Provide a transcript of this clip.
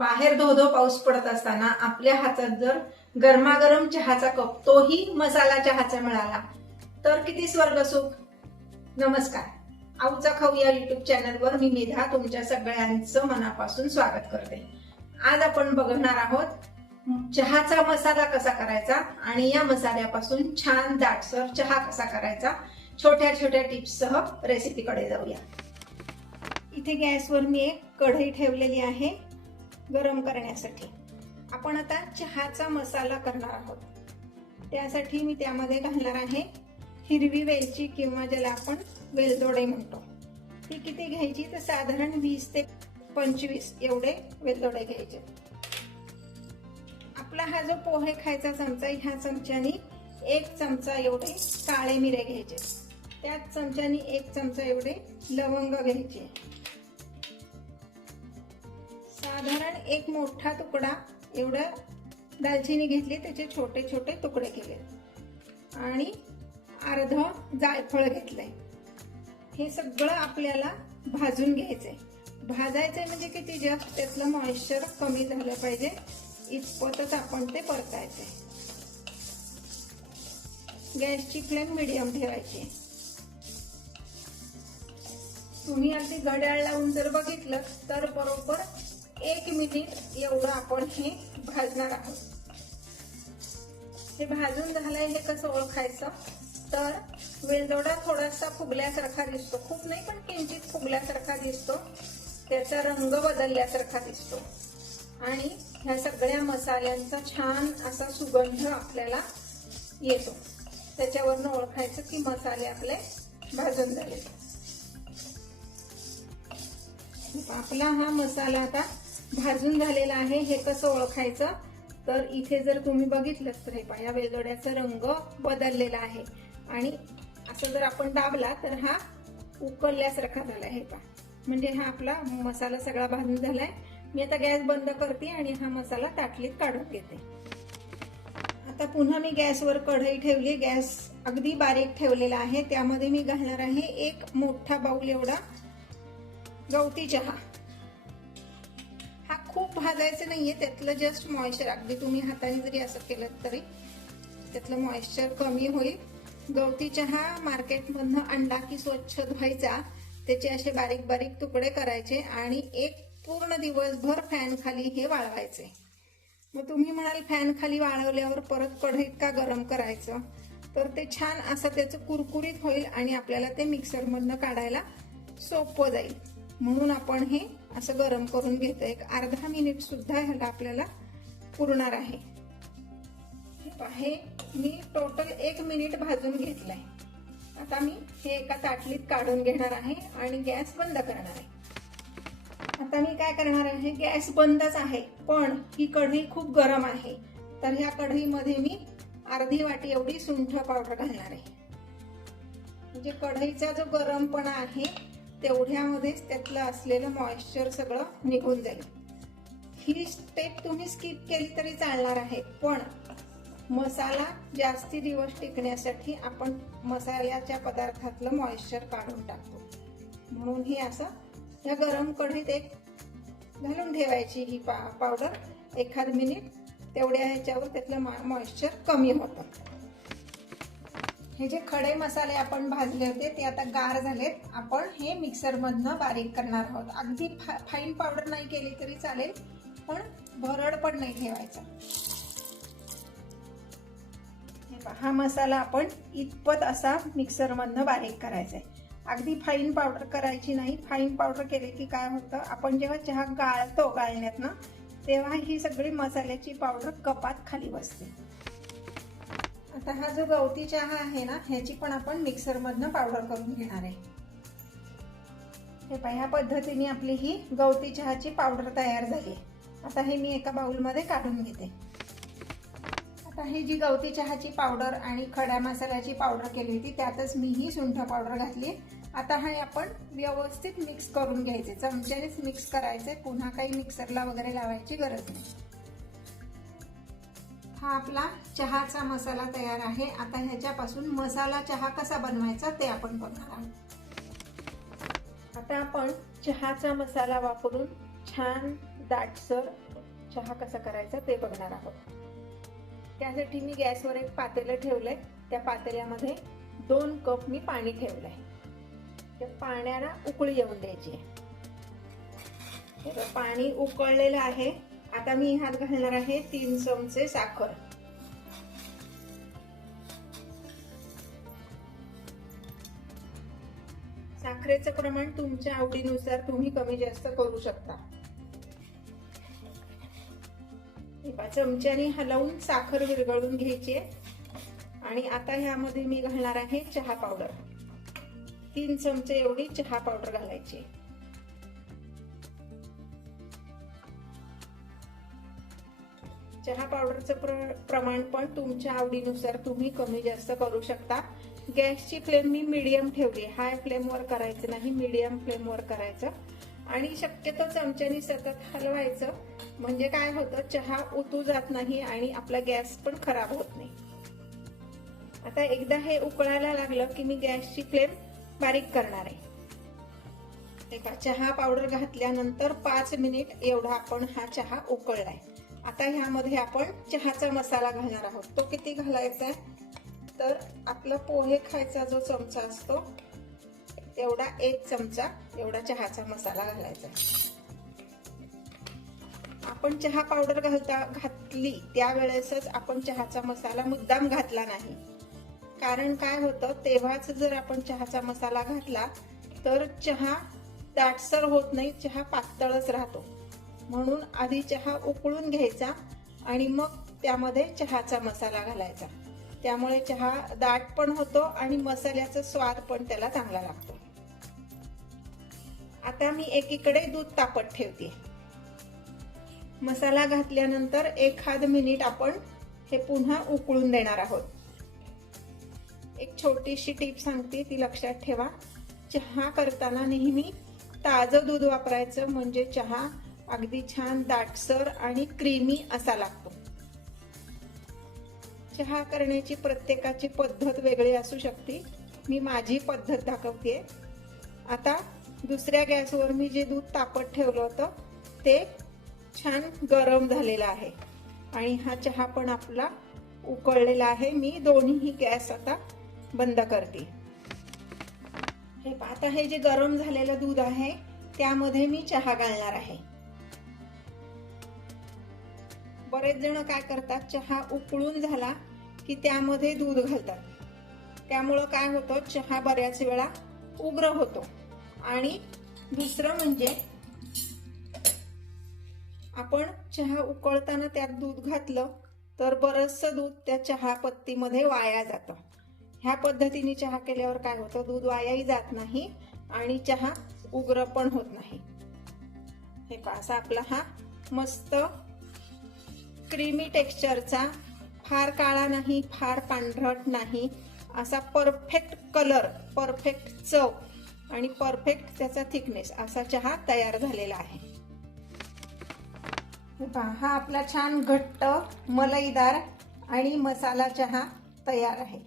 बाहेर धो पाऊस पडत असताना आपल्या हातात जर गरमागरम चहाचा कप, तोही मसाला चहाचा मिळाला तर किती स्वर्ग सुख. नमस्कार, आऊचा खाऊ या युट्यूब चॅनलवर मी मेधा तुमच्या सगळ्यांचं मनापासून स्वागत करते. आज आपण बघणार आहोत चहाचा मसाला कसा करायचा आणि या मसाल्यापासून छान दाटसर चहा कसा करायचा. छोट्या छोट्या टिप्स सह रेसिपीकडे जाऊया. इथे गॅसवर मी एक कढई ठेवलेली आहे गरम करण्यासाठी. आपण आता चहाचा मसाला करणार आहोत. त्यासाठी मी त्यामध्ये घालणार आहे हिरवी वेलची किंवा ज्याला आपण वेलदोडे म्हणतो. ती किती घ्यायची तर साधारण 20 ते 25 एवढे वेलदोडे घ्यायचे. आपला हा जो पोहे खायचा चमचा, ह्या चमच्यानी 1 चमचा एवढे काळे मिरे घ्यायचे. त्याच चमच्यानी 1 चमचा एवढे लवंग घ्यायचे. साधारण 1 मोठा तुकडा एवढा दालचिनी घेतली, त्याचे छोटे छोटे तुकडे केले आणि अर्ध जायफळ घेतलंय. हे सगळं आपल्याला भाजून घ्यायचंय. भाजायचंय म्हणजे किती, जास्त त्यातलं मॉइश्चर कमी झालं पाहिजे इतपतच आपण ते परतायचंय. गॅसची फ्लेम मीडियम ठेवायची. तुम्ही अगदी घड्याळ लावून जर बघितलं तर बरोबर 1 मिनिट एवढं आपण हे भाजणार आहोत. हे भाजून झालंय हे कसं ओळखायचं तर वेलदोडा थोडासा फुगल्यासारखा दिसतो, खूप नाही पण किंचित फुगल्यासारखा दिसतो, त्याचा रंग बदलल्यासारखा दिसतो आणि ह्या सगळ्या मसाल्यांचा छान असा सुगंध आपल्याला येतो. त्याच्यावरनं ओळखायचं की मसाले आपले भाजून झाले. आपला हा मसाला आता भाजून झालेला आहे. हे कसं ओळखायचं तर इथे जर तुम्ही बघितलं तर हे पहा, या वेलदोड्याचा रंग बदललेला आहे आणि असं जर आपण दाबला तर हा उकळल्यासारखा झालाय. हे पहा, म्हणजे हा आपला मसाला सगळा भाजून झालाय. मी आता गॅस बंद करते आणि हा मसाला ताटलीत काढून घेते. आता पुन्हा मी गॅसवर कढई ठेवली. गॅस अगदी बारीक ठेवलेला आहे. त्यामध्ये मी घालणार आहे 1 मोठा बाउल एवढा गवती चहा. हा खूप भाजायचं नाहीये, त्यातलं जस्ट मॉइश्चर, अगदी तुम्ही हाताने जरी असं केलं तरी त्यातलं मॉइश्चर कमी होईल. गवती चहा मार्केटमधनं आणला की स्वच्छ धुवायचा, त्याचे असे बारीक बारीक तुकडे करायचे आणि एक पूर्ण दिवसभर फॅन खाली हे वाळवायचे. मग तुम्ही म्हणाल फॅन खाली वाळवल्यावर परत कढईत का गरम करायचं, तर ते छान असं त्याचं कुरकुरीत होईल आणि आपल्याला ते मिक्सर मधनं काढायला सोपं जाईल. म्हणून आपण हे असं गरम करून घेतो. एक अर्धा मिनिट सुद्धा ह्याला आपल्याला पुरणार आहे. हे मी टोटल 1 मिनिट भाजून घेतलंय. आता मी हे एका ताटलीत काढून घेणार आहे आणि गॅस बंद करणार आहे. आता मी काय करणार आहे, गॅस बंदच आहे पण ही कढई खूप गरम आहे, तर ह्या कढईमध्ये मी अर्धी वाटी एवढी सुंठ पावडर घालणार आहे. म्हणजे कढईचा जो गरमपणा आहे तेवढ्यामध्येच त्यातलं असलेलं मॉइश्चर सगळं निघून जाईल. ही स्टेप तुम्ही स्किप केली तरी चालणार आहे, पण मसाला जास्ती दिवस टिकण्यासाठी आपण मसाल्याच्या पदार्थातलं मॉइश्चर काढून टाकतो. म्हणून ही असं या गरम कढईत एक घालून ठेवायची ही पावडर. 1 मिनिट तेवढ्या ह्याच्यावर त्यातलं मॉइश्चर कमी होतं. हे जे खडे मसाले आपण भाजले होते ते आता गार झालेत. आपण हे मिक्सर मधनं बारीक करणार आहोत. अगदी फाईन पावडर नाही केली तरी चालेल, पण भरड पण नाही ठेवायचा. हा मसाला आपण इतपत असा मिक्सर मधनं बारीक करायचा आहे. अगदी फाईन पावडर करायची नाही. फाईन पावडर केली की काय होतं, आपण जेव्हा चहा गाळतो गाळण्यात ना, तेव्हा ही सगळी मसाल्याची पावडर कपात खाली बसते. आता हा जो गवती चहा आहे ना, ह्याची पण आपण मिक्सर मधनं पावडर करून घेणार आहे. हे पहा, ह्या पद्धतीने आपली ही गवती चहाची पावडर तयार झाली. आता हे मी एका बाउल मध्ये काढून घेते. आता ही जी गवती चहाची पावडर आणि खड्या मसाल्याची पावडर केली होती त्यातच मी ही सुंठ पावडर घातली. आता हे आपण व्यवस्थित मिक्स करून घ्यायचे. चमच्यानेच मिक्स करायचे, पुन्हा काही मिक्सरला वगैरे लावायची गरज नाही. हा आपला चहाचा मसाला तयार आहे. आता ह्याच्यापासून मसाला चहा कसा बनवायचा ते आपण बघणार आहोत. आता आपण चहाचा मसाला वापरून छान दाटसर चहा कसा करायचा ते बघणार आहोत. त्यासाठी मी गॅसवर एक पातेलं ठेवलंय. त्या पातेल्यामध्ये 2 कप मी पाणी ठेवलंय. त्या पाण्याला उकळी येऊन द्यायची आहे. पाणी उकळलेलं आहे. आता मी ह्यात घालणार आहे 3 चमचे साखर. साखरेचं प्रमाण तुमच्या आवडीनुसार तुम्ही कमी जास्त करू शकता. चमच्याने हलवून साखर विरघळून घ्यायची आणि आता ह्यामध्ये मी घालणार आहे चहा पावडर. 3 चमचे एवढी चहा पावडर घालायची. चहा पावडरचं प्रमाण पण तुमच्या आवडीनुसार तुम्ही कमी जास्त करू शकता. गॅसची फ्लेम मी मीडियम ठेवली. हाय फ्लेमवर करायचं नाही, मीडियम फ्लेमवर करायचं. आणि शक्यतो चमच्याने सतत हलवायचं. म्हणजे काय होतं, चहा उतू जात नाही आणि आपला गॅस पण खराब होत नाही. आता एकदा हे उकळायला लागलं की मी गॅसची फ्लेम बारीक करणार आहे. चहा पावडर घातल्यानंतर 5 मिनिट एवढा आपण हा चहा उकळलाय. आता ह्यामध्ये आपण चहाचा मसाला घालणार आहोत. तो किती घालायचा आहे तर आपला पोहे खायचा जो चमचा असतो तेवढा 1 चमचा एवढा चहाचा मसाला घालायचा. आपण चहा पावडर घातली त्यावेळेसच आपण चहाचा मसाला मुद्दाम घातला नाही. कारण काय होतं, तेव्हाच जर आपण चहाचा मसाला घातला तर चहा दाटसर होत नाही, चहा पातळच राहतो. म्हणून आधी चहा उकळून घ्यायचा आणि मग त्यामध्ये चहाचा मसाला घालायचा. त्यामुळे चहा दाट पण होतो आणि मसाल्याचा स्वाद पण त्याला चांगला लागतो. आता मी एकीकडे दूध तापत ठेवते. मसाला घातल्यानंतर 1 मिनिट आपण हे पुन्हा उकळून देणार आहोत. एक छोटीशी टीप सांगते, ती लक्षात ठेवा. चहा करताना नेहमी ताजं दूध वापरायचं, म्हणजे चहा अगदी छान दाटसर आणि क्रीमी असा लागतो. चहा करण्याची प्रत्येकाची पद्धत वेगळी असू शकते. मी माझी पद्धत दाखवते. आता दुसऱ्या गॅसवर मी जे दूध तापत ठेवलं होतं ते छान गरम झालेलं आहे आणि हा चहा पण आपला उकळलेला आहे. मी दोन्ही गॅस आता बंद करते. हे आता हे जे गरम झालेलं दूध आहे त्यामध्ये मी चहा घालणार आहे. बरेच जण काय करतात, चहा उकळून झाला की त्यामध्ये दूध घालतात. त्यामुळं काय होतं, चहा बऱ्याच वेळा उग्र होतो. आणि दुसरं म्हणजे आपण चहा उकळताना त्यात दूध घातलं तर बरचसं दूध त्या चहा पत्तीमध्ये वाया जातं. ह्या पद्धतीने चहा केल्यावर काय होतं, दूध वायाही जात नाही आणि चहा उग्र पण होत नाही. हे पासा आपला हा मस्त क्रीमी टेक्स्चरचा, फार काळा नाही फार पांढरट नाही, असा परफेक्ट कलर, परफेक्ट चव आणि परफेक्ट त्याचा थिकनेस असा चहा तयार झालेला आहे. हा आपला छान घट्ट मलईदार आणि मसाला चहा तयार आहे.